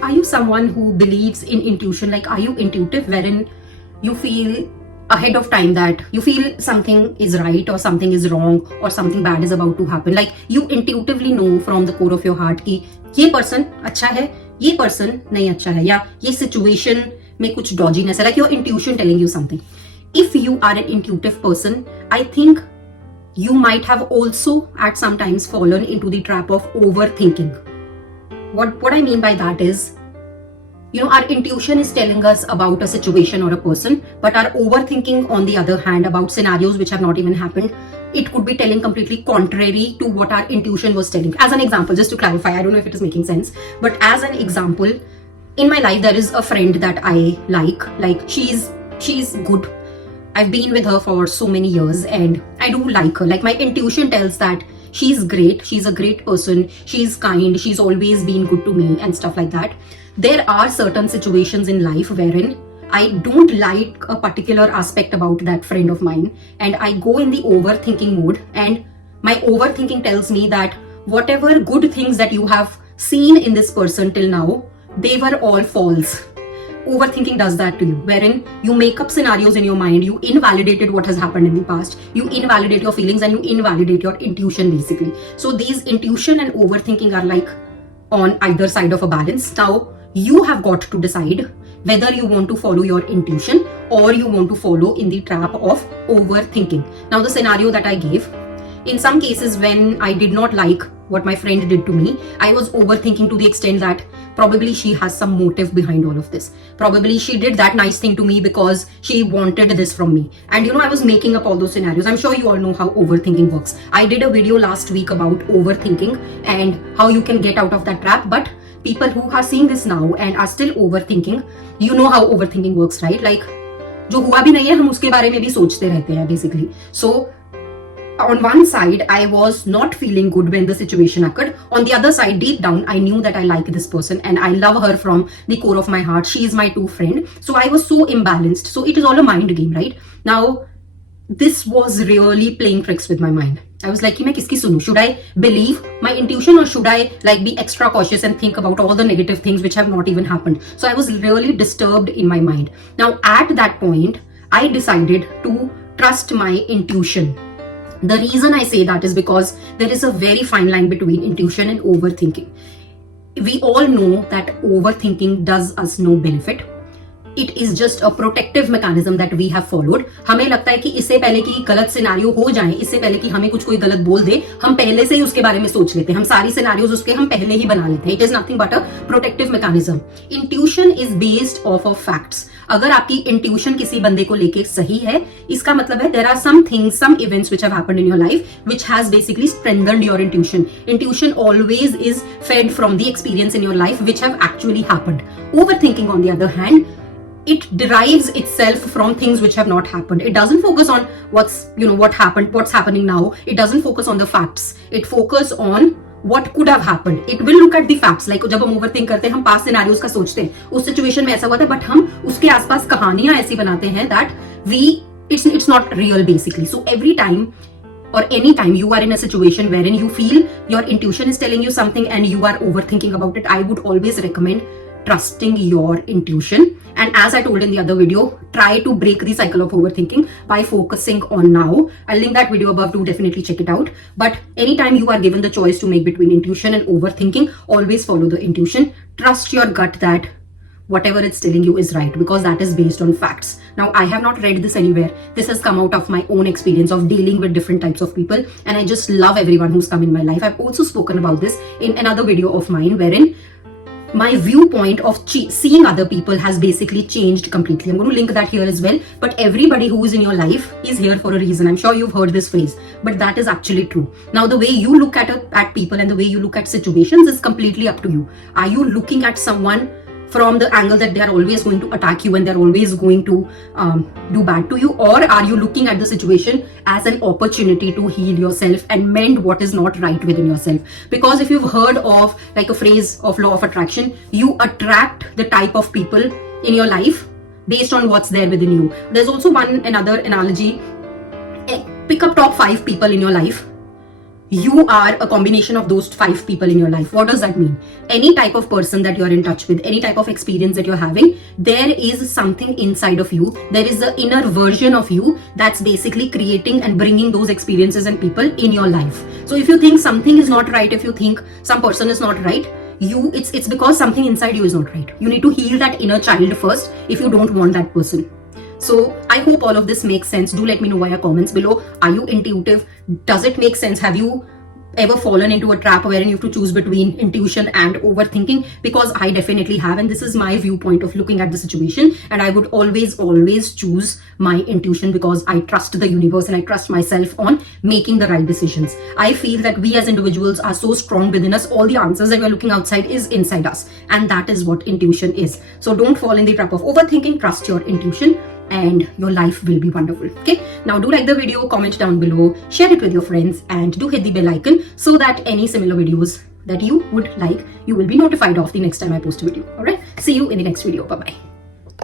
are you someone who believes in intuition? Like, are you intuitive, wherein you feel ahead of time that you feel something is right or something is wrong or something bad is about to happen? Like, you intuitively know from the core of your heart कि ये person अच्छा है, ये person नहीं अच्छा है, या ये situation में कुछ dodginess है. Like, your intuition telling you something. If you are an intuitive person, I think you might have also at some times fallen into the trap of overthinking. What I mean by that is, our intuition is telling us about a situation or a person, but our overthinking, on the other hand, about scenarios which have not even happened, it could be telling completely contrary to what our intuition was telling. As an example, just to clarify, I don't know if it is making sense, but as an example, in my life there is a friend that I like she's good. I've been with her for so many years and I do like her. Like, my intuition tells that she's great, she's a great person, she's kind, she's always been good to me and stuff like that. There are certain situations in life wherein I don't like a particular aspect about that friend of mine and I go in the overthinking mode, and my overthinking tells me that whatever good things that you have seen in this person till now, they were all false. Overthinking does that to you, wherein you make up scenarios in your mind, you invalidated what has happened in the past, you invalidate your feelings and you invalidate your intuition basically. So these intuition and overthinking are like on either side of a balance. Now you have got to decide whether you want to follow your intuition or you want to follow in the trap of overthinking. Now the scenario that I gave, in some cases when I did not like what my friend did to me, I was overthinking to the extent that probably she has some motive behind all of this. Probably she did that nice thing to me because she wanted this from me. And I was making up all those scenarios. I'm sure you all know how overthinking works. I did a video last week about overthinking and how you can get out of that trap. But people who are seeing this now and are still overthinking, you know how overthinking works, right? Like, जो हुआ भी नहीं है हम उसके बारे में भी सोचते रहते हैं basically. So on one side, I was not feeling good when the situation occurred. On the other side, deep down, I knew that I like this person and I love her from the core of my heart. She is my true friend. So I was so imbalanced. So it is all a mind game, right? Now, this was really playing tricks with my mind. I was like, मैं किसकी सुनूं? Should I believe my intuition or should I be extra cautious and think about all the negative things which have not even happened? So I was really disturbed in my mind. Now, at that point, I decided to trust my intuition. The reason I say that is because there is a very fine line between intuition and overthinking. We all know that overthinking does us no benefit. It is just a protective mechanism that we have followed. हमें लगता है कि इससे पहले कि गलत scenario हो जाए, इससे पहले कि हमें कुछ कोई गलत बोल दे, हम पहले से ही उसके बारे में सोच लेते हैं. हम सारी सिनेरियोज उसके हम पहले ही बना लेते हैं. It is nothing but a protective mechanism. Intuition is based off of facts. अगर आपकी इंट्यूशन किसी बंदे को लेके सही है, इसका मतलब है there are some things, some events which have happened in your life which has basically strengthened your intuition. Intuition always is fed from the experience in your life which have actually happened. Overthinking, on the other hand, it derives itself from things which have not happened. It doesn't focus on what happened, what's happening now. It doesn't focus on the facts. It focuses on what could have happened. It will look at the facts. Like, जब हम overthink करते हैं, हम past scenarios का सोचते हैं, उस situation में ऐसा हुआ था, but हम उसके आसपास कहानियां ऐसी बनाते हैं that it's not real basically. So every time or any time you are in a situation wherein you feel your intuition is telling you something and you are overthinking about it, I would always recommend trusting your intuition. And as I told in the other video, try to break the cycle of overthinking by focusing on now. I'll link that video above to definitely check it out. But anytime you are given the choice to make between intuition and overthinking, always follow the intuition. Trust your gut that whatever it's telling you is right, because that is based on facts. Now, I have not read this anywhere. This has come out of my own experience of dealing with different types of people. And I just love everyone who's come in my life. I've also spoken about this in another video of mine wherein my viewpoint of seeing other people has basically changed completely. I'm going to link that here as well. But everybody who is in your life is here for a reason. I'm sure you've heard this phrase, but that is actually true. Now, the way you look at people and the way you look at situations is completely up to you. Are you looking at someone from the angle that they are always going to attack you and they're always going to do bad to you? Or are you looking at the situation as an opportunity to heal yourself and mend what is not right within yourself? Because if you've heard of like a phrase of law of attraction, you attract the type of people in your life based on what's there within you. There's also another analogy. Pick up top 5 people in your life. you are a combination of those 5 people in your life. What does that mean? Any type of person that you're in touch with, any type of experience that you're having, there is something inside of you. There is the inner version of you that's basically creating and bringing those experiences and people in your life. So if you think something is not right, if you think some person is not right, it's because something inside you is not right. You need to heal that inner child first if you don't want that person. So I hope all of this makes sense. Do let me know via comments below. Are you intuitive? Does it make sense? Have you ever fallen into a trap wherein you have to choose between intuition and overthinking? Because I definitely have, and this is my viewpoint of looking at the situation, and I would always choose my intuition because I trust the universe and I trust myself on making the right decisions. I feel that we as individuals are so strong within us. All the answers that we're looking outside is inside us, and that is what intuition is. So don't fall in the trap of overthinking. Trust your intuition and your life will be wonderful. Okay, now do like the video, comment down below, share it with your friends, and do hit the bell icon so that any similar videos that you would like, you will be notified of the next time I post a video. All right, see you in the next video. Bye bye.